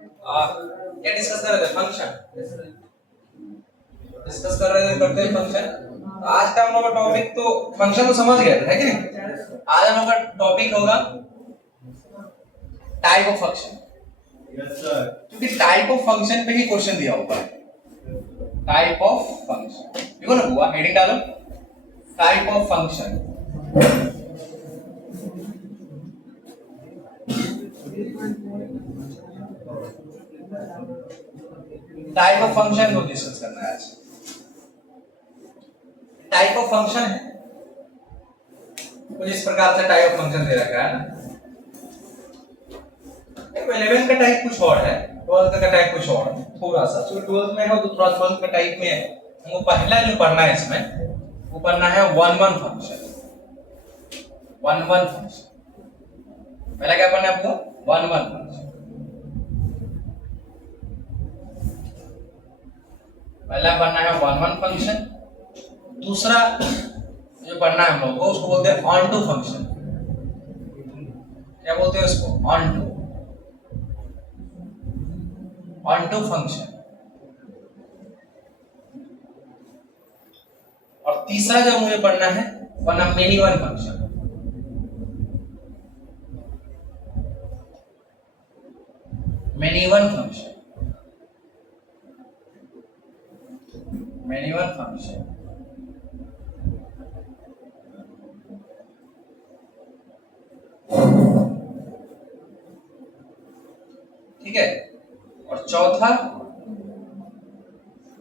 क्या डिस्कस कर रहे थे? फंक्शन डिस्कस कर रहे थे, करते हैं फंक्शन। आज का हम लोग का टॉपिक तो फंक्शन तो समझ गए थे, है कि नहीं? आज हम लोग का टॉपिक होगा type of function. Yes sir. क्योंकि टाइप ऑफ फंक्शन पे ही क्वेश्चन दिया होगा। टाइप ऑफ फंक्शन देखो ना बुआ, हेडिंग डालो, type of function. Type of function को डिस्कस करना है आज। टाइप ऑफ फंक्शन है कुछ इस प्रकार से, टाइप ऑफ फंक्शन दे रखा है ना। 11 का टाइप कुछ और है, 12 का टाइप कुछ और है थोड़ा सा। तो 12 में है तो थोड़ा 12 का टाइप में है। हमको पहला जो पढ़ना है इसमें, वो पढ़ना है 1-1 फंक्शन। 1-1 फंक्शन पहला क्या पढ़ना है आपको? 1-1 फंक्शन। पहला पढ़ना है 1-1 फंक्शन। दूसरा जो पढ़ना है हम लोग को, उसको बोलते हैं ऑन टू फंक्शन। क्या बोलते हैं उसको? Onto function. और तीसरा जो मुझे पढ़ना है पढ़ना many one function. Many one function, many one function. ठीक है। और चौथा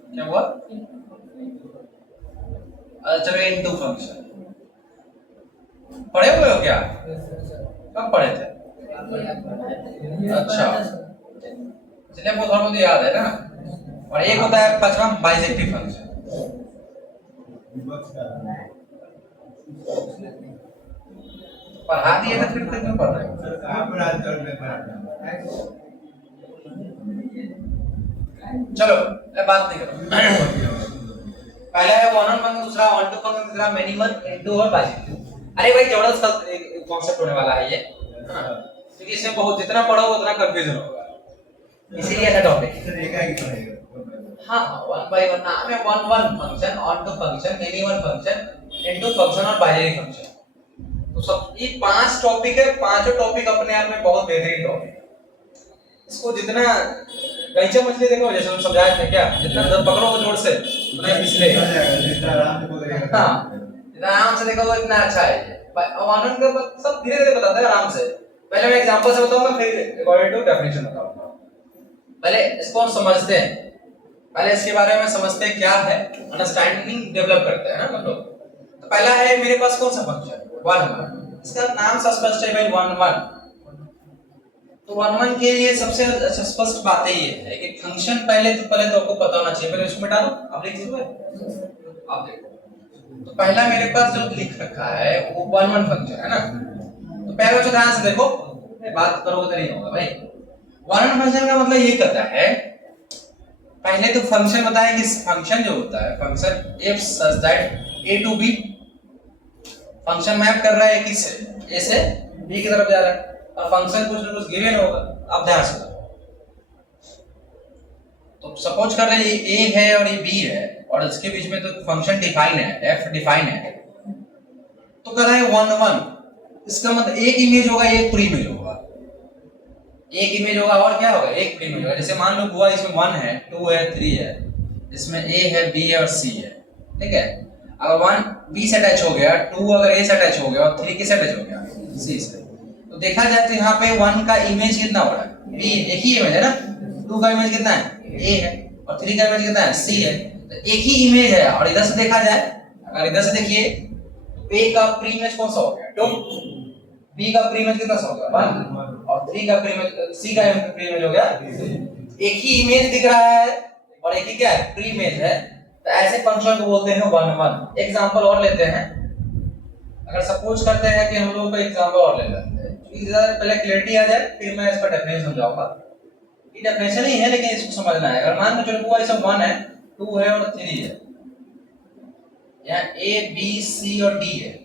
क्या हुआ? चलो इनटू फंक्शन। पढ़े हुए हो क्या? कब पढ़े थे? अच्छा, चलिए वो थोड़ा मुझे याद है ना। और एक होता है पांचवा बाइजेक्टिव फंक्शन। पढ़ा दिए तो फिर क्यों पढ़ रहे हो? चलो बात नहीं करो। पहला है 1-1 फंक्शन, दूसरा ऑन टू फंक्शन, तीसरा मेनी वन, इनटू और बाइजेक्टिव। अरे भाई जबरदस्त कॉन्सेप्ट होने वाला है ये, क्योंकि इसमें बहुत जितना पढ़ोगे उतना कंफ्यूजन होगा, इसीलिए ऐसा टॉपिक। हाँ, 1/1 नाम है। 1-1 function, onto function, many one function, into function और बाइजेक्टिव फंक्शन। तो सब ये 5 टॉपिक है। पांचों टॉपिक अपने आप में बहुत बेहतरीन टॉपिक है। इसको जितना गैंचा मछली देखो, जैसे हम समझाए थे क्या, जितना पकड़ोगे जोर से उतना ही फिसलेगा। हाँ, जितना आराम से देखोगे इतना अच्छा है ये। ऑनलाइन का सब धीरे धीरे बताता है आराम से। पहले मैं एग्जांपल से बताऊंगा, फिर अकॉर्डिंग टू डेफिनेशन बताऊंगा। पहले इसको हम समझते हैं, पहले इसके बारे में समझते हैं क्या है, अंडरस्टैंडिंग डेवलप करते हैं ना हम लोग। तो पहला है मेरे पास कौन सा फंक्शन? 1-1। इसका नाम स्पष्ट है भाई, 1-1। तो 1-1 के लिए सबसे स्पष्ट बात ये है कि फंक्शन पहले तो आपको पता होना चाहिए। पहले इसको मिटा दो, आप लिख दीजिए, आप देखो। तो पहला मेरे पास जो लिख रखा है वो 1-1 फंक्शन है ना। तो पहले तो ध्यान से देखो, बात करोगे तो नहीं होगा भाई। 1-1 फंक्शन का मतलब ये कहता है, पहले तो फंक्शन बताएं कि फंक्शन जो होता है, function f such that a to b, function map कर रहा है किससे? a से b की तरफ जा रहा है। और फंक्शन कुछ ना कुछ गिवन होगा, आप ध्यान से। तो सपोज कर रहे हैं ये a है और ये b है, और इसके बीच में तो फंक्शन डिफाइन है, f डिफाइन है। तो कह रहा है 1-1, इसका मतलब एक इमेज होगा, एक प्री इमेज होगा। एक इमेज होगा और क्या होगा? एक प्री इमेज होगा। जैसे मान लो हुआ इसमें 1 है, 2 है, 3 है, इसमें a है, b है और c है। ठीक है। अगर 1 b से अटैच हो गया, 2 अगर a से अटैच हो गया और 3 किससे अटैच हो गया? c से। तो देखा जाए तो यहाँ पे 1 का इमेज कितना हो रहा है? b, एक ही इमेज है ना। 2 का इमेज कितना है? a है। और 3 का इमेज कितना है? c है। तो एक ही इमेज है। और इधर से देखा जाए, अगर इधर से देखिए, a का प्री इमेज कौन सा हो गया? 2। b का प्री इमेज कितना सा हो गया? 1। और 3 का प्री इमेज, c का प्री इमेज हो गया। एक ही इमेज दिख रहा है और एक ही क्या है? प्री इमेज है। तो ऐसे फंक्शन को बोलते हैं 1-1। एग्जांपल और लेते हैं। अगर सपोज करते हैं कि हम लोग को एग्जांपल और ले लेते हैं, पहले क्लैरिटी आ जाए, फिर मैं इसका डेफिनेशन समझाऊंगा। ये डेफिनेशन ही है लेकिन इसको समझना है। अगर मान लो चलो हुआ इसमें 1 है, 2 है और 3 है, यहाँ a b c और d है।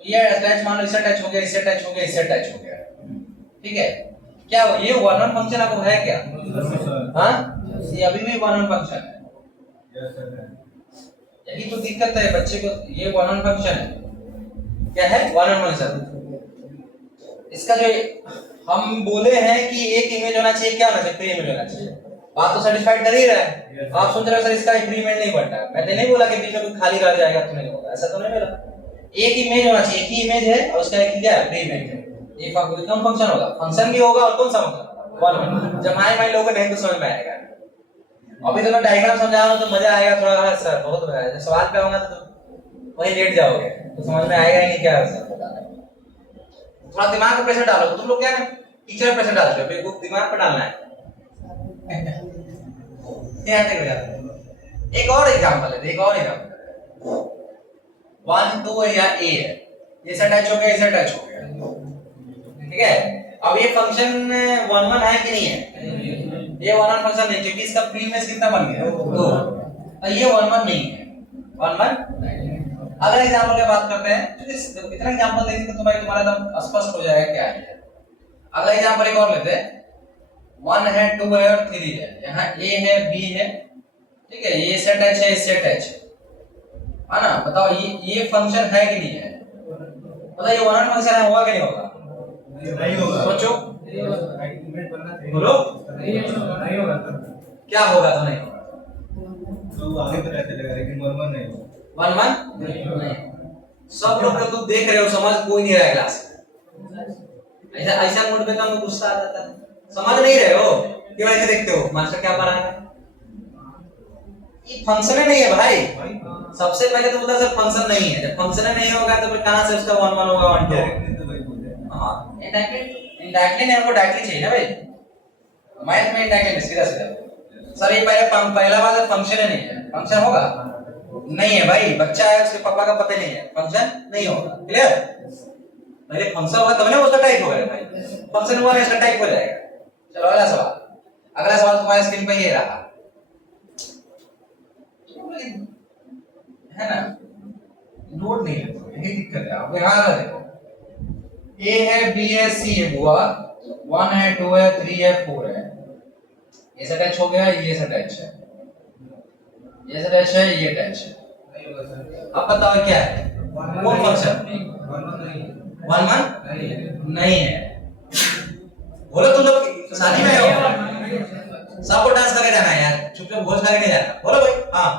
ये अटैच मान लो, इससे अटैच हो गया, इससे अटैच हो गया, इससे अटैच हो गया। ठीक है। क्या ये वन वन फंक्शन आपको है क्या? हाँ, ये अभी भी वन वन फंक्शन है। यही तो दिक्कत है बच्चे को, ये वन वन फंक्शन है। क्या है? One one function. इसका जो हम बोले हैं कि एक इमेज होना चाहिए, क्या होना चाहिए? प्री इमेज होना चाहिए। बात तो सेटिस्फाइड कर ही रहा है। आप सोच रहे हो सर इसका प्री इमेज नहीं बनता। मैंने नहीं बोला कि बीच में कुछ खाली रह जाएगा तो नहीं होगा, ऐसा तो नहीं बोला। एक इमेज होना चाहिए, एक ही इमेज है और उसका एक क्या है? प्री इमेज है। ये कौन फंक्शन होगा? फंक्शन भी होगा और कौन सा फंक्शन? One one. जब माय लोगों को नहीं तो समझ में आएगा। अभी तो मैं डायग्राम समझा रहा हूं तो मजा आएगा थोड़ा। हाँ सर बहुत मजा आएगा। जब सवाल पे आऊंगा तो वहीं लेट जाओगे तो समझ में आएगा ही नहीं क्या है सर बताना है। थोड़ा दिमाग पे प्रेशर डालो। तुम लोग क्या है टीचर प्रेशर डालते हो, बेवकूफ दिमाग पे डालना है। क्या देखो यार, एक और एग्जांपल है, एक और एग्जांपल 1 2 या a है, ये से अटैच हो गया, इसे अटैच हो गया, ठीक है। अब ये फंक्शन 1 1 है कि नहीं है? ये 1 1 फंक्शन नहीं, क्योंकि इसका प्री इमेज कितना बन गया? 2। और ये 1 1 नहीं है, 1 1 नहीं। अगला एग्जांपल की बात करते हैं, तो इतना एग्जांपल देंगे तो भाई तुम्हारा एकदम स्पष्ट हो जाएगा क्या है। अगला एग्जांपल एक और लेते हैं। 1 है, 2 है और 3 है। यहाँ a है, b है, ठीक है। ये से अटैच है, इससे अटैच है ना। बताओ ये फंक्शन है कि नहीं है? मतलब ये 1 1 फंक्शन है, होगा कि नहीं होगा? नहीं होगा। सोचो, बोलो नहीं होगा। क्या होगा? तो नहीं होगा, तो आगे पता चलेगा, लेकिन 1 1 नहीं होगा। 1 1 नहीं। सब लोग तो देख रहे हो, समझ कोई नहीं रहा है क्लास में। ऐसा मूड पे तो गुस्सा आ जाता है। समझ नहीं रहे हो, क्यों ऐसे देखते हो? मास्टर क्या पढ़ा है? ये फंक्शन नहीं है भाई। सबसे पहले तो बोलता सर फंक्शन नहीं है। जब फंक्शन नहीं होगा तो फिर कहां से उसका 1 1 होगा 1 2? हां, इंडायरेक्टली नहीं, हमको डायरेक्टली चाहिए ना भाई। मैथ में इंडायरेक्टली सीधा सीधा। सर ये पहला बात फंक्शन नहीं है। फंक्शन होगा? नहीं है भाई। बच्चा है, उसके पापा का पता नहीं है, फंक्शन नहीं होगा। क्लियर? पहले फंक्शन होगा तब ना उसका टाइप होगा भाई। फंक्शन हुआ ना, इसका टाइप हो जाएगा। चलो अगला सवाल। अगला सवाल तुम्हारे स्क्रीन पे ये रहा है ना। नोट नहीं लेते, यही दिक्कत है। आप यहां आ देखो, a है, b है, c है बुआ, 1 है, 2 है, 3 है, 4 है। ये से अटैच हो गया, ये से अटैच है, ये से अटैच है, ये अटैच है। अब बताओ क्या है? कौन फंक्शन? 1 1 नहीं है। बोलो तुम लोग शादी में हो, सबको डांस करके जाना है यार, चुपचाप घोष करके नहीं जाना। बोलो भाई। हाँ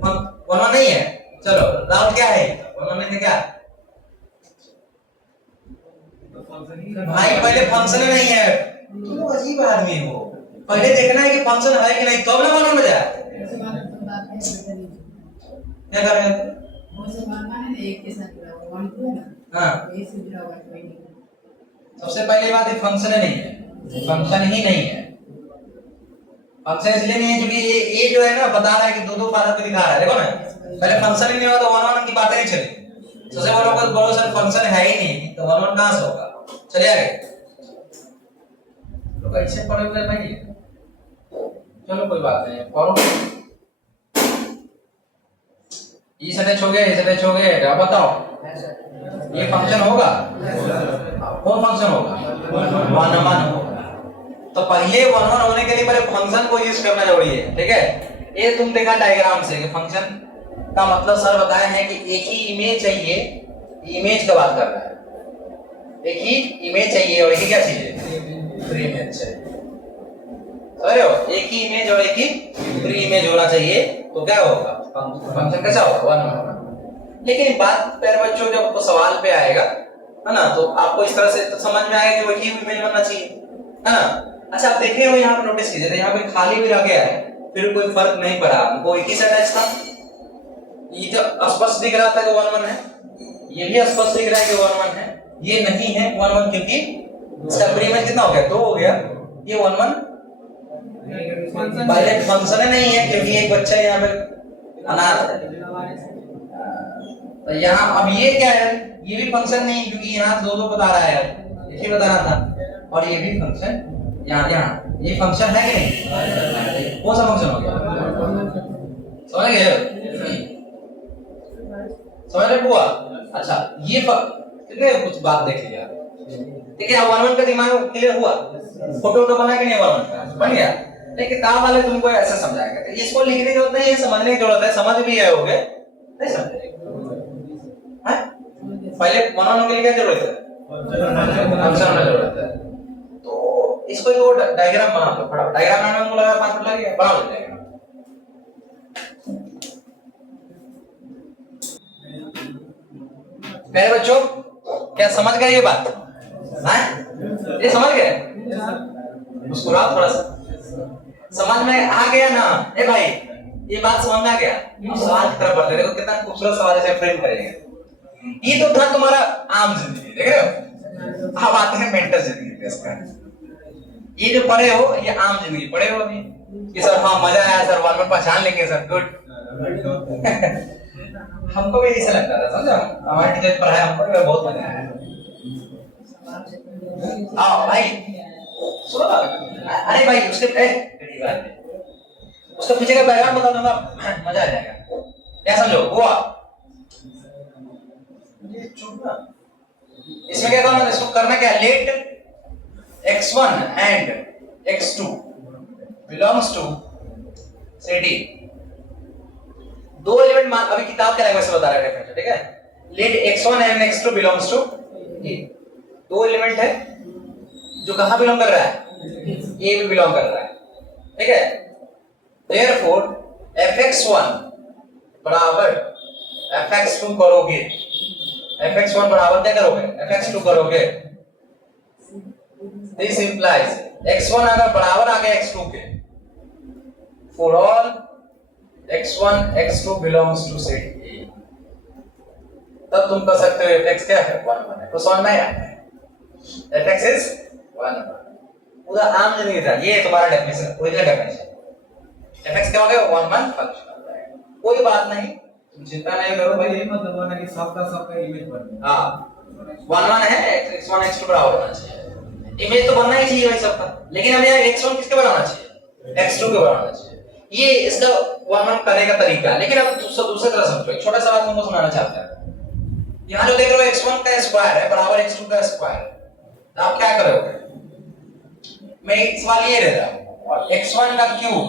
1 1 नहीं है। चलो राउंड क्या है? 1 1 नहीं क्या भाई? पहले फंक्शन नहीं है। तुम लोग अजीब आदमी हो। पहले देखना है कि फंक्शन है कि नहीं, तब ना मालूम हो जाए। क्या कर रहे हैं? वो से मानना है एक के साथ जुड़ा हुआ 1 2 ना। हां, ये से जुड़ा हुआ कोई नहीं। सबसे पहली बात, ये फंक्शन नहीं है, फंक्शन ही नहीं है। फंक्शन इसलिए नहीं है क्योंकि ये जो है ना बता रहा है कि दो फादर को दिखा रहा है। देखो ना, पहले फंक्शन ही नहीं होगा तो 1 1 की बात नहीं चलेगी। सबसे बड़ा लोग बोलो सर फंक्शन है ही नहीं तो 1 1 कहां से होगा? चलिए आगे। लोग ऐसे पढ़े हुए भाई। चलो कोई बात नहीं, पढ़ो। ये अटैच हो गया, ये अटैच हो गया। अब बताओ ये फंक्शन होगा? कौन फंक्शन होगा? 1 1 होगा। तो पहले 1 1 होने के लिए पहले फंक्शन को यूज करना जरूरी है, ठीक है। ये तुम देखा डायग्राम से कि फंक्शन का मतलब सर बताए हैं कि एक ही इमेज चाहिए। इमेज का बात कर रहा है, एक ही इमेज चाहिए और एक ही क्या चाहिए? प्री इमेज चाहिए। समझ रहे हो? एक ही इमेज और एक ही प्री इमेज होना चाहिए तो क्या होगा? फंक्शन कैसा होगा? 1 1 होगा। लेकिन बात प्यारे बच्चों जब आपको सवाल पे आएगा है ना, तो आपको इस तरह से तो समझ में आएगा कि वही इमेज बनना चाहिए, है ना। अच्छा आप देख रहे हो यहाँ पे, नोटिस कीजिए, यहाँ पे खाली भी रह गया है, फिर कोई फर्क नहीं पड़ा। हमको एक ही से अटैच था। ये तो स्पष्ट दिख रहा था कि 1 1 है, ये भी स्पष्ट दिख रहा है कि 1 1 है। ये नहीं है 1 1 क्योंकि इसका प्री इमेज कितना हो गया? 2 हो गया। ये 1 1 पहले फंक्शन नहीं है क्योंकि एक बच्चा यहाँ पे अनाथ है। तो यहाँ अब ये क्या है? ये भी फंक्शन नहीं क्योंकि यहाँ 2 2 बता रहा है, एक ही बता रहा था। और ये भी फंक्शन यहाँ ये फंक्शन है कि नहीं? कौन सा फंक्शन हो गया? समझ गए? समझ रहे बुआ? अच्छा ये कितने कुछ बात देख लिया। ठीक है, 1 1 का दिमाग क्लियर हुआ, फोटो तो बना के नहीं 1 1 का बन गया। लेकिन किताब वाले तुमको ऐसे समझाएंगे, तो इसको लिखने की जरूरत नहीं है, समझने की जरूरत है, समझ भी गए होगे नहीं समझे हैं? पहले 1 1 के लिए क्या जरूरत है, फंक्शन में जरूरत है। तो इसको एक डायग्राम बना लो, फटाफट डायग्राम बनाने में लगा 5 मिनट लगेगा, बना लो डायग्राम। मेरे बच्चों क्या समझ गए ये बात? हैं? ये समझ गए? मुस्कुराओ थोड़ा सा, समझ में आ गया ना? ए भाई ये बात समझ में आ गया? सवाल की तरफ बढ़ते, देखो कितना खूबसूरत सवाल से फ्रेम करेंगे। ये तो था तुम्हारा आम जिंदगी, देख रहे हो? अब आते हैं मेंटल जिंदगी पे इसका। ये जो पढ़े हो ये आम जिंदगी पढ़े हो अभी, ये सर हाँ मजा आया सर, 1 1 पहचान लेंगे सर, गुड। हमको भी ऐसा लगता था, समझा? हमारे टीचर पढ़ाया, हमको भी बहुत मजा आया। आओ भाई सुनो ना, अरे भाई उसके पीछे का बैकग्राउंड बता दूंगा, मजा आ जाएगा। क्या समझो हुआ? ये चुप ना, इसमें क्या करना है, इसको करना क्या है, let x1 and x2 belongs to city. दो एलिमेंट मान, अभी किताब के लैंग्वेज से बता रहा है, ठीक है? Let x1 and x2 belongs to A. दो एलिमेंट है जो कहां बिलोंग कर रहा है, ए में बिलोंग कर रहा है, ठीक है? Therefore fx1 बराबर fx2 करोगे, fx1 बराबर क्या करोगे, fx2 करोगे। This implies x1 अगर बराबर आ गया x2 के, for all x1 x2 belongs to set A, तब तुम कह सकते हो fx क्या है, 1 1 है। तो समझ में आया, fx is 1 1। पूरा आम जिंदगी था, ये तुम्हारा डेफिनेशन, ओरिजिनल डेफिनेशन। fx क्या हो गया, 1 1 फंक्शन हो जाएगा, कोई बात नहीं, तुम चिंता नहीं करो भाई। ये मतलब होना कि सबका इमेज बन, हां 1 1 है, x1 x2 बराबर होना चाहिए, इमेज तो बनना ही चाहिए भाई सबका। लेकिन हमें यहाँ x1 किसके बराबर होना चाहिए, x2 के बराबर होना चाहिए। ये इसका 1 1 करने का तरीका। लेकिन अब दूसरी तरह समझो, एक छोटा सा बात तुमको सुनाना चाहता हूं। यहाँ जो देख रहे हो x1 का स्क्वायर है बराबर x2 का स्क्वायर, तो आप क्या करोगे, मैं एक सवाल ये ले रहा हूं, और x1 का क्यूब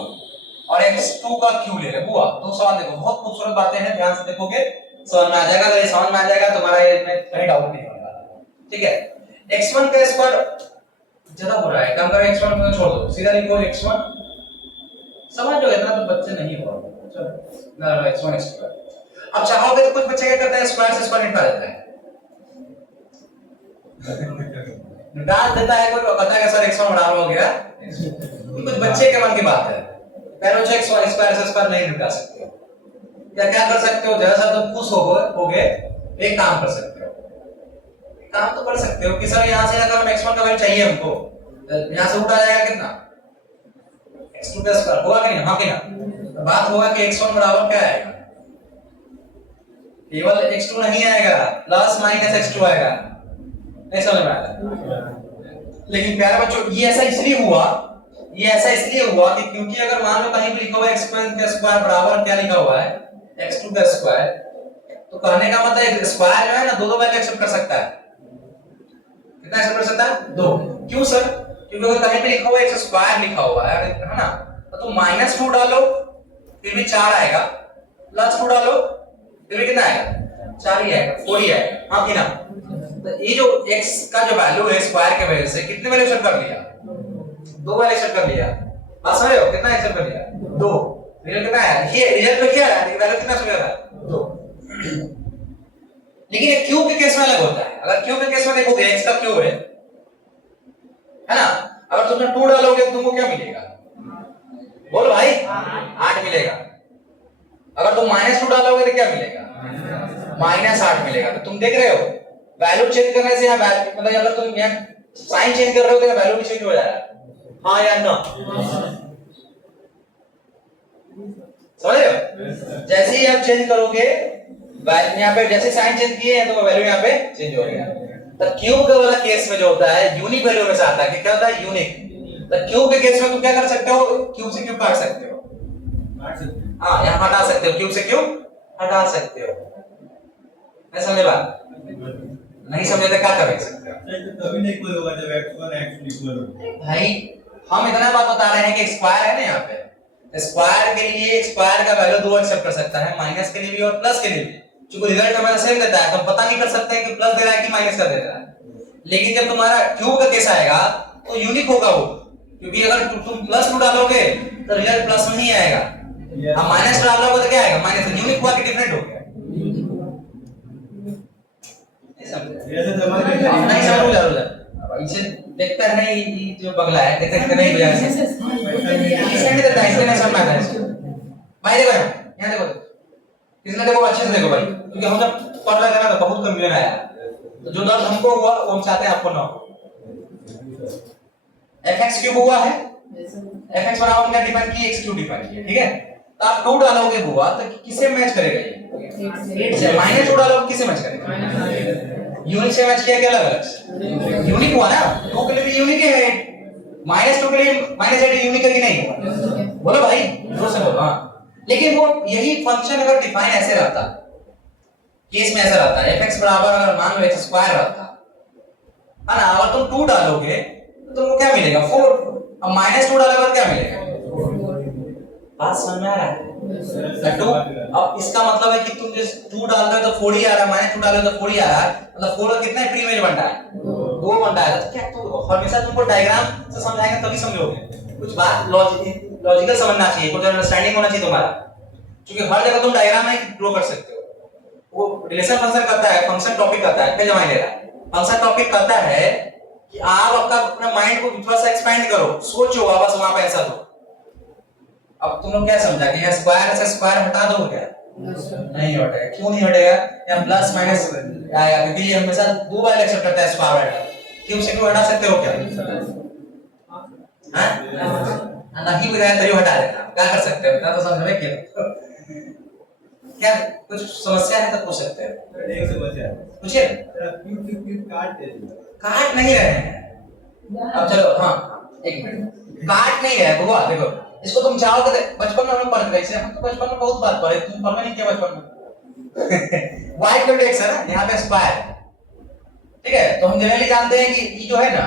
और x2 का क्यूब ले रहे हुआ, दो सवाल देखो, बहुत खूबसूरत बातें हैं, ध्यान से देखोगे समझ में आ जाएगा। अगर समझ में आ जाएगा तुम्हारा ये में कहीं डाउट नहीं होगा, ठीक है? x1 का स्क्वायर ज्यादा बुरा है, कम करो x1 को छोड़ दो, सीधा लिखो x1, समझ लो, इतना तो बच्चे नहीं हो, चलो ना x1 स्क्वायर। अब चाहोगे तो कुछ बच्चे क्या करते हैं, स्क्वायर से स्क्वायर निकाल देते हैं, निकाल देता है कोई, कहता है सर x1 बराबर हो गया, कुछ बच्चे के मन की बात है। पहले चेक स्क्वायर से स्क्वायर नहीं निकाल सकते हो, या क्या कर सकते हो, जैसा तुम खुश होगे एक काम कर सकते हो, काम तो कर सकते हो कि सर यहाँ से अगर हम x1 का वैल्यू चाहिए हमको, यहाँ से उठा जाएगा कितना, x2 का स्क्वायर होगा कि नहीं, हाँ कि ना? तो बात होगा कि x1 बराबर क्या आएगा, केवल x2 नहीं आएगा, प्लस माइनस x2 आएगा, नहीं समझ में आया? लेकिन प्यारे बच्चों ये ऐसा इसलिए हुआ, ये ऐसा इसलिए हुआ कि क्योंकि अगर मान लो कहीं पे लिखा हुआ है x1 का स्क्वायर बराबर क्या लिखा हुआ है, x2 का स्क्वायर, तो कहने का मतलब स्क्वायर जो है ना दो वैल्यू एक्सेप्ट कर सकता है। कितना एक्सेप्ट कर सकता है, 2। क्यों सर? क्योंकि अगर कहीं पे लिखा हुआ है x स्क्वायर लिखा हुआ है ना, तो तुम -2 डालो फिर भी 4 आएगा, +2 डालो फिर भी कितना आएगा, 4 ही आएगा, 4 ही आएगा, हाँ कि ना? तो ये जो x का जो वैल्यू है स्क्वायर के वजह से कितने वैल्यू एक्सेप्ट कर लिया, 2 वैल्यू एक्सेप्ट कर लिया। बात समझ रहे हो, कितना एक्सेप्ट कर लिया, 2। रिजल्ट कितना है, ये रिजल्ट में क्या है, वैल्यू कितना समझ रहा है, 2। लेकिन ये क्यूब के केस में अलग होता है। अगर क्यूब के केस में देखोगे x का क्यूब है ना, अगर तुमने 2 डालोगे तो तुमको क्या मिलेगा, बोलो भाई, 8 मिलेगा। अगर तुम -2 डालोगे तो क्या मिलेगा, -8 मिलेगा। तो तुम देख रहे हो वैल्यू चेंज करने से यहाँ मतलब अगर तुम यहाँ साइन चेंज कर रहे हो तो वैल्यू भी चेंज हो जाएगा, हाँ या ना? समझ रहे हो? जैसे ही आप चेंज करोगे यहाँ पे, जैसे साइन चेंज किए हैं तो वैल्यू यहाँ पे चेंज हो गया। तो क्यूब के वाला केस में जो होता है यूनिक वैल्यू में से आता है, क्या होता है, यूनिक। तो क्यूब के केस में तुम क्या कर सकते हो, क्यूब से क्यूब काट सकते हो, हाँ यहाँ हटा सकते हो, क्यूब से क्यूब हटा सकते हो, ऐसा नहीं बात। नहीं समझे तो क्या कर सकते हो तो तभी नहीं इक्वल होगा जब x1 x2 इक्वल हो। भाई? हम इतना बात बता रहे हैं कि स्क्वायर है ना यहाँ पे, स्क्वायर के लिए स्क्वायर का वैल्यू दो एक्सेप्ट कर सकता है, माइनस के लिए भी और प्लस के लिए भी। क्योंकि रिजल्ट हमें सेम देता है, तो हम पता नहीं कर सकते हैं कि प्लस दे रहा है कि माइनस का दे रहा है। लेकिन जब तुम्हारा क्यूब का केस आएगा तो यूनिक होगा वो, क्योंकि अगर तुम प्लस 2 डालोगे तो रिजल्ट प्लस में नहीं आएगा, अब माइनस डालोगे तो क्या आएगा? माइनस। यूनिक हुआ कि डिफरेंट हो गया? ऐसे समझ में नहीं समझ जरूर है इसे देखता है नहीं, ये जो बगला है देखता है कि नहीं भैया इसे नहीं देता है, इसलिए नहीं समझ में आता है इसको। भाई देखो यहाँ देखो, इसने देखो अच्छे से देखो भाई, क्योंकि हम जब पढ़ रहे थे ना तो बहुत कंफ्यूजन आया, तो जो दर्द हमको हुआ वो हम चाहते हैं आपको ना हो। fx क्यूब हुआ है, fx बराबर क्या डिफाइन किए, x क्यूब डिफाइन किए, ठीक है? तो आप 2 डालोगे बुआ तो किससे मैच करेगा ये? 8 से। माइनस 2 डालोगे किससे मैच करेगा? यूनिक से मैच किया क्या अलग अलग? यूनिक हुआ ना, 2 के लिए भी यूनिक है, -2 के लिए -8 यूनिक है कि नहीं? बोलो भाई, जोर से बोलो। हाँ, लेकिन वो यही फंक्शन अगर डिफाइन ऐसे रहता, केस में ऐसा रहता है, fx बराबर अगर मान लो x स्क्वायर रहता है ना, अगर तुम 2 डालोगे तो तुमको क्या मिलेगा? 4। अब -2 डालोगे तो क्या मिलेगा? बात समझ में आ रहा है? 2। अब इसका मतलब है कि तुम जिस 2 डाल रहे हो तो 4 ही आ रहा है, -2 डाल रहे हो तो 4 ही आ रहा है, मतलब 4 का कितना प्री इमेज बनता है? 2 बनता है। तो क्या तो हमेशा तुमको डायग्राम से समझाएंगे तभी समझोगे, कुछ बात लॉजिकल समझना चाहिए, कुछ अंडरस्टैंडिंग होना चाहिए तुम्हारा, क्योंकि हर जगह तुम डायग्राम नहीं ड्रॉ कर सकते हो। वो रिलेशन फंक्शन करता है, फंक्शन टॉपिक करता है, फिर जमा ले रहा है। फंक्शन टॉपिक करता है कि आप अपना माइंड को थोड़ा सा एक्सपेंड करो, सोचो, बस वहां पे ऐसा दो। अब तुम लोग क्या समझा कि यहाँ स्क्वायर से स्क्वायर हटा दो क्या? नहीं हटेगा। क्यों नहीं हटेगा? यहाँ प्लस माइनस आएगा, क्योंकि ये हमेशा 2 बार एक्सेप्ट करता है स्क्वायर। क्यों से क्यों हटा सकते हो क्या? हाँ, नहीं बुझाया तभी हटा देना, क्या कर सकते हो? इतना तो समझ में क्या? क्या कुछ समस्या है तो पूछ सकते हैं। एक से बचा पूछिए। क्यूब काट दे, काट नहीं रहे हैं। अब चलो, हाँ एक मिनट, काट नहीं रहे बुआ, देखो इसको तुम चाहोगे तो बचपन में हम लोग पढ़ते थे, हम तो बचपन में बहुत बात पढ़े, तुम पढ़ नहीं किया बचपन में। y इक्वल टू x है ना, यहाँ पे स्क्वायर, ठीक है? तो हम जनरली जानते हैं कि ये जो है ना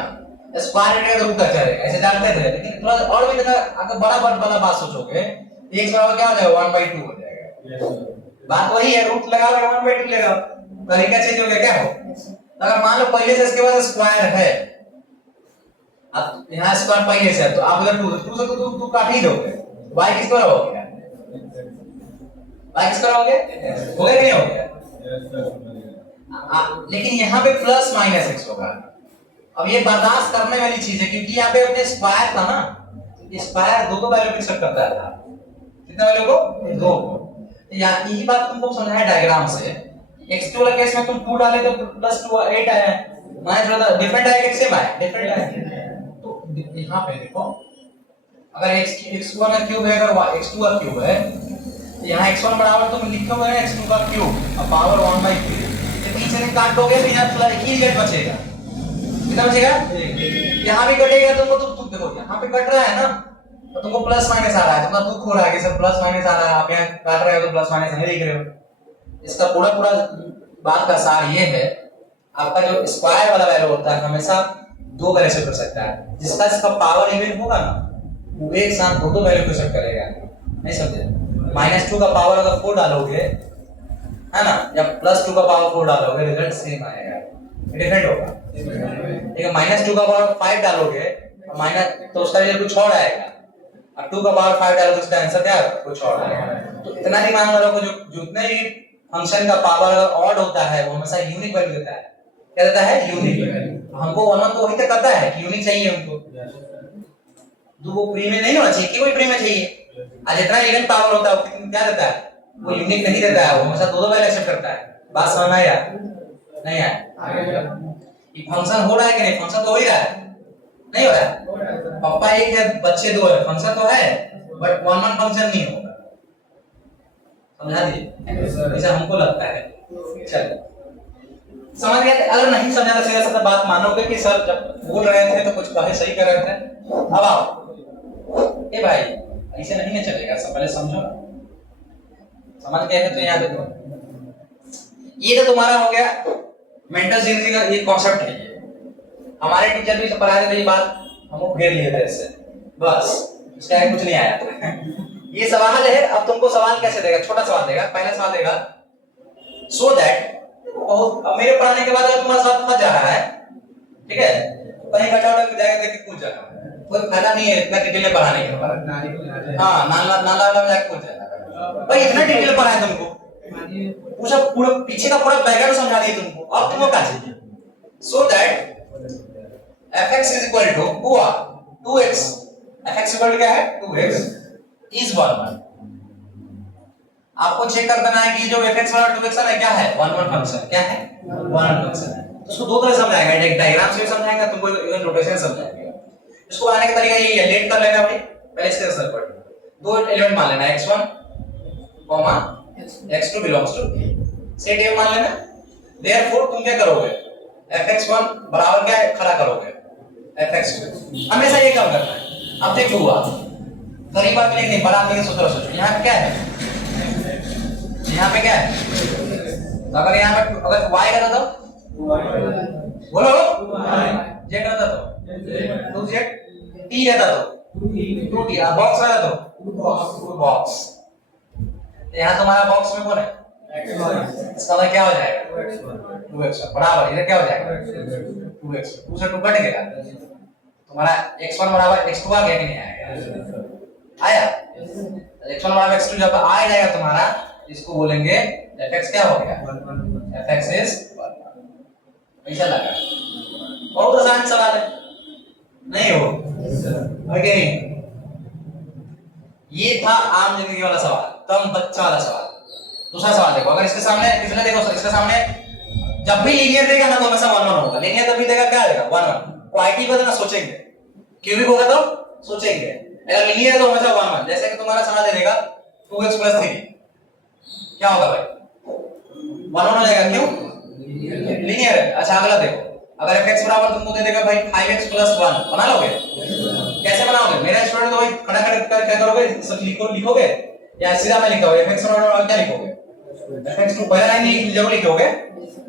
स्क्वायर रहेगा तो रूट का चलेगा, ऐसे जानते थे। लेकिन थोड़ा और भी अगर बड़ा वाला बात सोचोगे, x बराबर क्या हो जाएगा? 1/2 हो जाएगा। बात वही है, रूट लगा लो 1/2 लेगा, तरीका चेंज हो गया क्या हो? अगर मान लो पहले से इसके बाद स्क्वायर है, अब यहाँ स्क्वायर पहले से है, तो आप अगर 2 से तो काट ही दोगे, y किस तरह हो गया? y किस तरह हो गया? हो गया कि नहीं हो गया? लेकिन यहाँ पे प्लस माइनस x होगा। अब ये बर्दाश्त करने वाली चीज है, क्योंकि यहाँ पे अपने स्क्वायर था ना, स्क्वायर दो वैल्यू फिक्स करता था, कितना वैल्यू को? 2 को। यही बात तुमको समझाया डायग्राम से। x2 वाला केस में तुम 2 डाले तो +2 8 आया, माइनस वाला डिफरेंट आया कि सेम आया? डिफरेंट आया। तो यहाँ पे देखो, अगर x1 का क्यूब है, अगर x2 का क्यूब है, तो यहाँ x1 बराबर तुम लिखे हुए हैं x2 का क्यूब और पावर 1/3, ये पीछे से काट दोगे तो यहाँ प्लस ही रिजल्ट बचेगा। कितना बचेगा? यहाँ भी कटेगा तुमको, तुम देखो यहाँ पे कट रहा है ना, तो तुमको प्लस माइनस आ रहा है, तुम्हारा दुख हो रहा है कि सर प्लस माइनस आ रहा है, आप यहाँ काट रहे हो तो प्लस माइनस नहीं लिख रहे हो। इसका पूरा बात का सार ये है, आपका जो स्क्वायर वाला वैल्यू होता है हमेशा 2 वैल्यू से कर सकता है, जिसका इसका पावर इवन होगा ना वो एक साथ दो वैल्यू को सेट करेगा। नहीं समझे? -2 का पावर अगर 4 डालोगे है ना, या +2 का पावर 4 डालोगे, रिजल्ट सेम आएगा, डिफरेंट होगा। ठीक है, -2 का पावर 5 डालोगे माइनस, तो उसका रिजल्ट कुछ और आएगा, और 2 का पावर 5 डालोगे तो उसका आंसर क्या आएगा? कुछ और आएगा। तो इतना दिमाग में रखो, जो जितने भी फंक्शन का पावर अगर ऑड होता है वो हमेशा यूनिक वैल्यू देता है। क्या देता है? Unique value. हमको 1 तो वही तक करता है कि यूनिक चाहिए हमको, दो प्री में नहीं होना चाहिए कि कोई प्री में चाहिए। आज जितना इवन पावर होता है वो क्या देता है? वो यूनिक नहीं देता है, वो हमेशा दो वैल्यू एक्सेप्ट करता है। बात समझ में आया? नहीं आया? ये फंक्शन हो रहा है कि नहीं? फंक्शन तो हो ही रहा है, नहीं हो रहा है? पापा एक है, बच्चे 2 है, फंक्शन तो है बट वन फंक्शन नहीं होगा। समझा दिए? ऐसा हमको लगता है। चलो समझ गए? अगर नहीं समझा तो सीधा सा बात मानोगे कि सर जब बोल रहे थे तो कुछ बातें सही कर रहे थे। अब आओ, ए भाई ऐसे नहीं चलेगा, सब पहले समझो। समझ गए तो यहाँ देखो, ये तो तुम्हारा हो गया मेंटल जिंदगी का ये कॉन्सेप्ट है ये। हमारे टीचर भी पढ़ाए थे ये बात, हमको घेर लिए थे इससे, बस इसका कुछ नहीं आया। ये सवाल है, अब तुमको सवाल कैसे देगा, छोटा सवाल देगा। पहला सवाल देगा सो दैट, बहुत अब मेरे पढ़ाने के बाद अगर तुम्हारा साथ मत जा रहा है, ठीक है, कहीं घटा उठा के जाएगा, देख के कूद जाएगा, कोई फायदा नहीं है इतना डिटेल में पढ़ाने का। हाँ, नाला नाला वाला जाके कूद जाएगा। भाई इतना डिटेल पढ़ाए तुमको, पूरा पूरा पीछे का पूरा बैकग्राउंड समझा दिए तुमको, अब तुमको क्या चाहिए? So that fx is equal to हुआ 2x, fx equal to क्या है 2x is 1 आपको चेक कर देना है कि जो fx वाला 2x है क्या है 1 फंक्शन, क्या है 1 फंक्शन है। तो उसको दो तरह समझाएगा, एक डायग्राम से भी समझाएगा, तुमको एक नोटेशन समझाएगा। इसको बनाने का तरीका यही है, लेट कर लेना भाई, पहले इसके सर पर दो एलिमेंट मान लेना x1 x2 belongs to set A मान लेना। देयरफॉर तुम क्या करोगे, fx1 बराबर क्या खड़ा करोगे fx2, हमेशा ये काम करना है। अब देखो हुआ गरीब बात नहीं, बड़ा नहीं सोचो सोचो, यहाँ पे क्या है, यहाँ पे क्या है, अगर यहाँ पे अगर y रहता तो बोलो z रहता तो 2z, t रहता तो 2t, बॉक्स रहता तो बॉक्स, यहाँ तुम्हारा बॉक्स में कौन है, इसका मतलब क्या हो जाएगा 2x बराबर, इधर क्या हो जाएगा 2x, 2 से 2 कट गया, तुम्हारा x1 बराबर x2 आ गया कि नहीं आया, आया। x1 बराबर x2 जब आ जाएगा तुम्हारा, इसको बोलेंगे fx क्या हो गया, fx is 1। ऐसा लगा, बहुत आसान सवाल है, नहीं हो ओके। ये था आम जिंदगी वाला सवाल, कम बच्चा वाला सवाल। दूसरा सवाल देखो, अगर इसके सामने किसने देखो, इसके सामने जब भी लीनियर देगा ना तो हमेशा 1 1 होगा, लीनियर तभी देगा क्या देगा 1 1, क्वांटिटी बदलना सोचेंगे, क्यूबिक होगा तो सोचेंगे, अगर लीनियर है तो हमेशा 1 1। जैसे कि तुम्हारा सवाल देगा 2x + 3 क्या होगा भाई 1 1 हो जाएगा, क्यों लीनियर है। अच्छा अगला देखो, अगर fx बराबर तुमको दे देगा भाई 5x + 1, बना लोगे, कैसे बनाओगे मेरा स्टूडेंट, तो भाई खड़ा खड़ा क्या करोगे, सब लिखोगे या सीधा मैं लिखता हूं fx बराबर क्या लिखोगे, fx2 पहला लाइन जब लिखोगे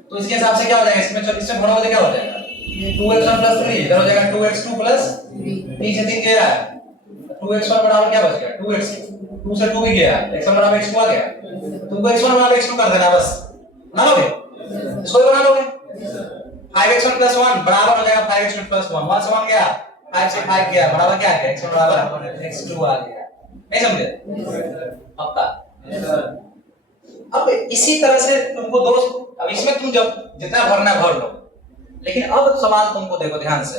तो इसके हिसाब से क्या हो जाएगा, इसमें भरोगे तो क्या हो जाएगा 2x1 + 3, इधर हो जाएगा 2x2 + 3 से 3 गया, 2x1 बराबर क्या बच गया 2x, 2 से 2 भी गया, x1 बराबर x2 आ गया, तुमको x1 बराबर x2 कर देना बस, बना लोगे, इसको भी बना लोगे। 5x1 + 1 बराबर हो जाएगा 5x2 + 1, 1 से 1 गया, 5 से 5 गया, बराबर क्या आ गया x1 बराबर x2 आ गया, नहीं समझे अब तक। अब इसी तरह से तुमको दोस्त, अब इसमें तुम जब जितना भरना भर लो, लेकिन अब सवाल तुमको देखो ध्यान से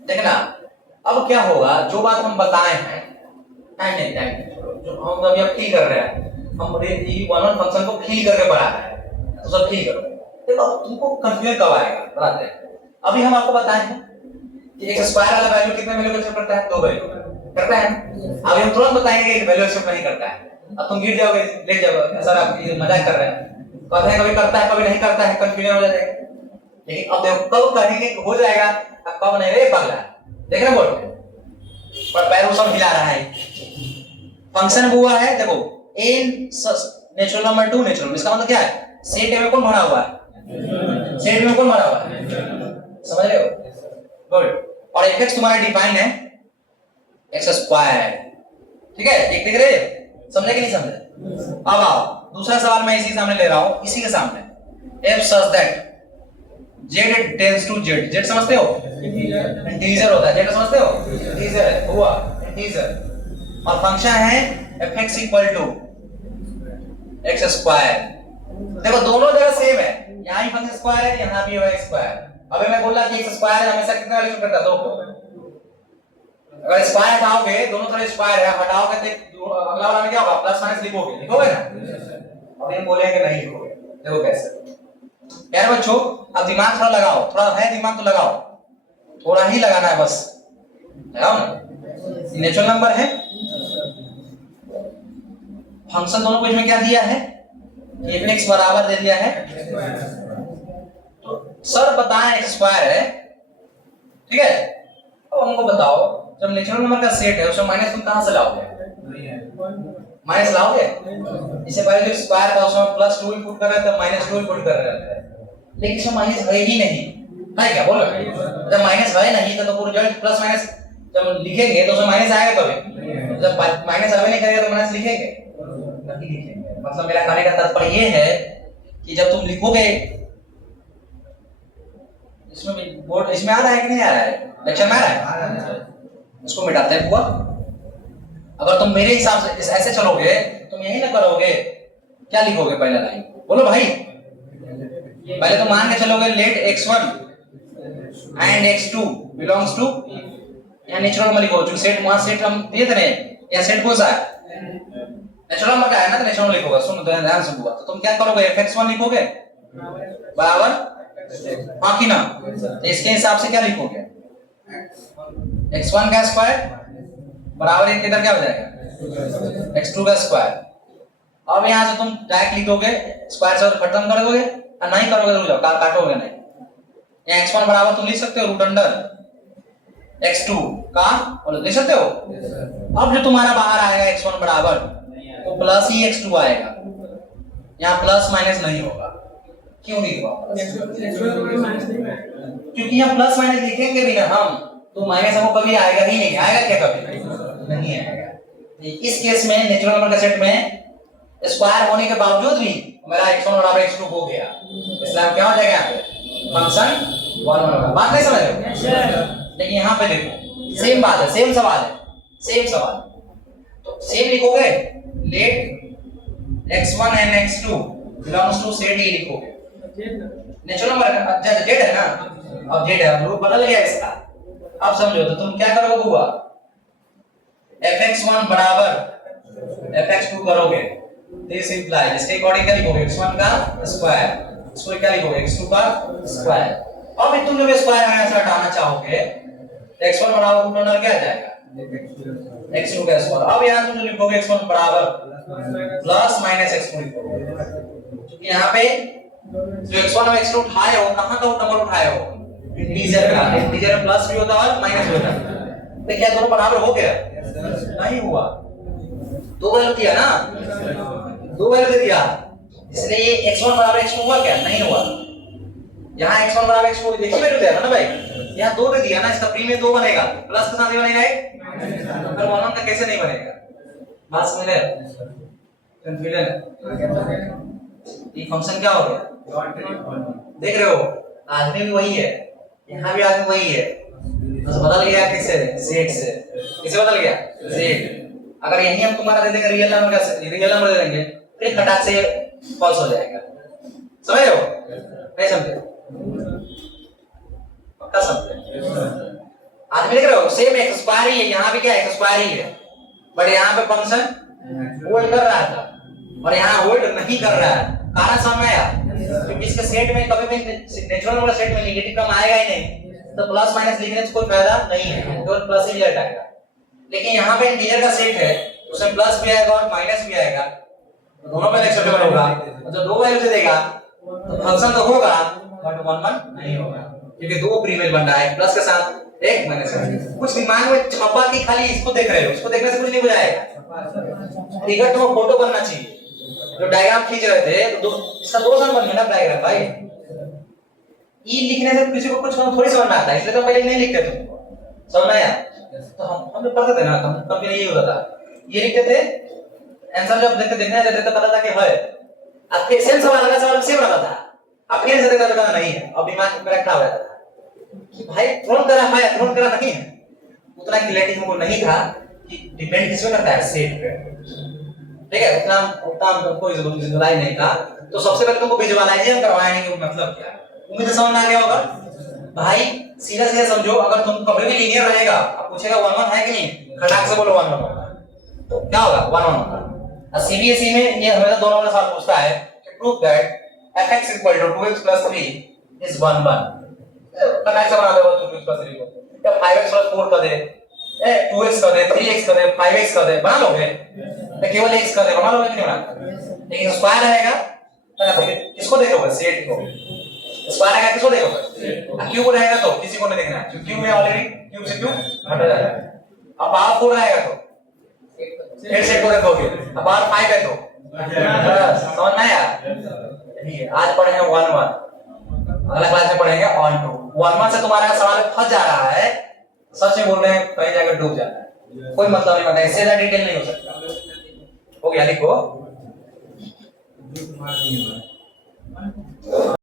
देखना, अब क्या होगा, जो बात हम बताए हैं टाइम जो हम अभी अब फील कर रहे हैं, हम ये 1 1 फंक्शन को फील करके पढ़ा रहे हैं, तो सब फील करो। देखो अब तुमको कंफ्यूजन कब आएगा बताते हैं। अभी हम आपको बताए हैं कि x स्क्वायर वाला वैल्यू कितने वैल्यू एक्सेप्ट करता है, 2 वैल्यू करता है। अभी हम तुरंत बताएंगे कि वैल्यू एक्सेप्ट नहीं करता है, अब तुम गिर जाओगे, लेट जाओगे, सर आप ये मजाक कर रहे हैं, कहते हैं कभी करता है कभी नहीं करता है, कंफ्यूजन हो जाएगा। लेकिन अब देखो कब करेंगे हो जाएगा, अब कब नहीं, रे पगला देख रहे बोल पर पैरों सब हिला रहा है। फंक्शन हुआ है देखो n नेचुरल नंबर 2 नेचुरल, इसका मतलब क्या है, सेट में कौन भरा हुआ है, सेट में कौन भरा हुआ है, समझ रहे हो, गुड। और fx तुम्हारा डिफाइन है x², ठीक है, एक दिख रहे समझे कि नहीं समझे। अब आओ दूसरा सवाल मैं इसी सामने ले रहा हूं, इसी के सामने f such that z tends to z, z समझते हो इंटीजर होता है, z समझते हो इंटीजर है, हुआ इंटीजर, और फंक्शन है fx = x²। देखो दोनों जगह सेम है, यहां भी फंक्शन स्क्वायर है, यहां भी है स्क्वायर। अबे मैं बोला कि x² है हमेशा कितना वैल्यू करता है 2 को, अगर स्क्वायर हटाओगे दोनों तरफ स्क्वायर है, हटाओगे तो अगला वाला में क्या होगा, प्लस माइनस लिखोगे ना, अब ये बोलेंगे नहीं लिखोगे, देखो कैसे यार बच्चों। अब दिमाग थोड़ा लगाओ, थोड़ा है दिमाग तो लगाओ, थोड़ा ही लगाना है बस, लगाओ ना। नेचुरल नंबर है, फंक्शन दोनों को इसमें क्या दिया है, fx बराबर दे दिया है, तो सर बताएं x² है, ठीक है। अब हमको बताओ जब नेचुरल नंबर का सेट है उसमें माइनस तुम कहां से लाओगे, माइनस लाओगे? इससे पहले जो स्क्वायर था उसमें प्लस 2 इनपुट कर रहे थे, माइनस 2 इनपुट कर रहे थे, लेकिन इसमें माइनस है ही नहीं, है क्या? बोलो, जब माइनस है नहीं तो रिजल्ट प्लस माइनस जब लिखेंगे तो उसमें माइनस आएगा कभी? जब माइनस आवे नहीं करेगा तो माइनस लिखेंगे नहीं लिखेंगे। मतलब मेरा कहने का तात्पर्य ये है कि जब तुम लिखोगे, इसमें बोर्ड इसमें आ रहा है कि नहीं आ रहा है? लेक्चर में आ रहा है? इसको मिटाते हैं पूरा। अगर तुम मेरे हिसाब से ऐसे चलोगे, तुम यही ना करोगे, क्या लिखोगे पहला लाइन? बोलो भाई, पहले तो मान के चलोगे let x1 and x2 belongs to, यहाँ नेचुरल में लिखो, जो सेट वहां सेट हम दिए थे, या सेट कौन सा है? नेचुरल में का है ना, तो नेचुरल लिखोगे। सुनो तो ध्यान से बुआ, तो तुम क्या करोगे? fx1 लिखोगे बराबर, हाँ कि ना? तो इसके हिसाब से क्या लिखोगे? x1 का स्क्वायर बराबर इधर क्या हो जाएगा? x2 का स्क्वायर। अब यहाँ से तुम डायरेक्ट लिखोगे, स्क्वायर से खत्म कर दोगे, और नहीं करोगे रुक जाओ, काटोगे नहीं। यहाँ x1 बराबर तुम लिख सकते हो रूट अंडर x2 का, और लिख सकते हो। अब जो तुम्हारा बाहर आएगा x1 बराबर, तो प्लस ही x2 आएगा, यहाँ प्लस माइनस नहीं होगा। क्यों नहीं होगा? क्योंकि यहाँ प्लस माइनस लिखेंगे भी ना हम, तो माइनस हमको कभी आएगा ही नहीं। आएगा क्या? कभी नहीं आएगा। इस केस में नेचुरल नंबर के सेट में स्क्वायर होने के बावजूद भी मेरा x1 बराबर x2 हो गया, इसलिए क्या हो जाएगा यहाँ पे? फंक्शन 1 1। बात नहीं समझ रहे? लेकिन यहाँ पे देखो, सेम बात है, सेम सवाल है, सेम सवाल। तो सेम लिखोगे, let x1 and x2 belongs to set A लिखोगे। नेचुरल नंबर अच्छा जेड है ना, अब जेड है, अब रूप बदल गया इसका। अब समझो, तो तुम क्या करोगे बुआ? fx1 बराबर fx2 करोगे, दिस इंप्लाइज, इसके अकॉर्डिंग क्या लिखोगे? x1 का स्क्वायर, इसको क्या लिखोगे? x2 का स्क्वायर। अब तुम जब स्क्वायर में से हटाना चाहोगे, x1 बराबर रूट अंडर क्या आ जाएगा? x2 का स्क्वायर। अब यहाँ तुम जो लिखोगे x1 बराबर प्लस माइनस x2 लिखोगे, क्योंकि यहाँ पे जो x1 और x2 उठाए हो, कहाँ का नंबर उठाए हो? इंटीजर का। इंटीजर में प्लस भी होता है और माइनस भी होता है, तो क्या दोनों बराबर हो गया? नहीं हुआ। दो वैल्यू दिया ना, दो वैल्यू दे दिया, इसलिए ये x1 बराबर x2 हुआ क्या? नहीं हुआ। यहाँ x1 बराबर x2 देखिए वैल्यू दिया ना भाई, यहाँ दो दे दिया ना, इसका प्री में दो बनेगा, प्लस के साथ ये बनेगा एक, फिर 1 1 का कैसे नहीं बनेगा? बात समझ रहे? कंफ्यूजन? ये फंक्शन क्या हो गया? देख रहे हो, आदमी भी वही है, यहाँ भी आदमी वही है, बस बदल गया किससे? सेट से। किसे बदल गया? सेट। अगर यही हम तुम्हारा दे देंगे रियल नंबर का, रियल नंबर दे देंगे, फिर खटाक से फॉल्स हो जाएगा। समझ रहे हो? नहीं समझे? पक्का समझे? आदमी देख रहे हो, सेम एक स्क्वायर ही है, यहाँ भी क्या है? स्क्वायर ही है, बट यहाँ पे फंक्शन होल्ड कर रहा था और यहाँ होल्ड नहीं कर रहा है। कारण समझ में आया? क्योंकि इसके सेट में कभी भी नेचुरल नंबर सेट में नेगेटिव टर्म आएगा ही नहीं, तो प्लस माइनस लिखने से कोई फायदा नहीं है, केवल प्लस ही रिजल्ट आएगा। लेकिन यहाँ पे इंटीजर का सेट है, उसमें प्लस भी आएगा और माइनस भी आएगा, दोनों में एक्सेप्टेबल होगा। जब दो वैल्यू दे देगा तो फंक्शन तो होगा, बट 1 1 नहीं होगा, क्योंकि दो प्रीमेज बन रहा है, प्लस के साथ एक माइनस का। कुछ दिमाग में छपा के खाली इसको देख रहे हो, इसको देखने से कुछ नहीं बुझाएगा। टिकट तो फोटो बनना चाहिए। जो डायग्राम खींच रहे थे, तो इसका दो सन बन गया ना डायग्राम भाई। ई लिखने से किसी को कुछ थोड़ी समझ में आता है, इसलिए तो पहले नहीं लिखते तुमको। समझ में आया? तो हम जो पढ़ते थे ना, हम कभी नहीं होता था, ये लिखते थे, आंसर जब देखने जाते थे पता था कि है, अब फिर सेम सवाल लगा, सवाल सेम रहा था, अब फिर से देखा तो नहीं है। अब दिमाग में रखा हुआ था कि भाई तुरंत करा है, तुरंत करा नहीं है, उतना क्लैरिटी हमको नहीं था कि डिपेंड किस पे करता है, सेट पे। ठीक है, उतना हमको विजुअलाइज नहीं था, तो सबसे पहले तुमको विजुअलाइजेशन करवाएंगे कि मतलब क्या है। उम्मीद है समझ में आ गया होगा भाई। सीधा सीधा समझो, अगर तुम कभी भी लीनियर रहेगा, अब पूछेगा 1 1 है कि नहीं, खटाक से बोलो 1 1 होगा, तो क्या होगा? 1 1 होगा। सीबीएसई में ये हमेशा दोनों वाला सवाल पूछता है कि prove that fx = 2x + 3 is 1 1। खटाक से बना दो 2x + 3 को, या 5x + 4 कर दे, 2x कर दे, 3x कर दे, 5x कर दे, बना लोगे? या केवल x कर दे, बना लोगे कि नहीं बना? लेकिन स्क्वायर रहेगा तो किसको देखोगे? सेट को। स्क्वायर रहेगा किसको देखोगे? क्यूब रहेगा तो किसी को नहीं देखना है, क्योंकि क्यूब में ऑलरेडी क्यूब से क्यूब हट जाएगा। अब पावर 4 रहेगा तो फिर से को रखोगे अब बार 5 है तो बस समझ में आया ठीक है आज पढ़ेंगे 1 1 अगला क्लास में पढ़ेंगे ऑन टू 1 1 से तुम्हारा सवाल फंस जा रहा है सच में बोल रहे हैं कहीं जाकर डूब जाता है कोई मतलब नहीं बनता इससे ज्यादा डिटेल नहीं हो सकता हो गया लिखो